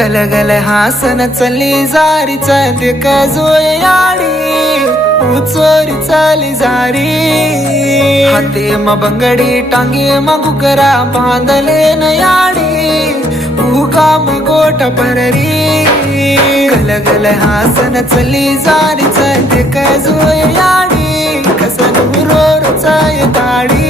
गलगल हासन चली जारीच देख जोय याडी उचोरी चाली जारी हाते म बंगडी टांगे म घुगरा बांधले न याडी उगा म गोट पररी गलगल हासन चली जारीच देख जोय याडी कसन रोर चाय दाडी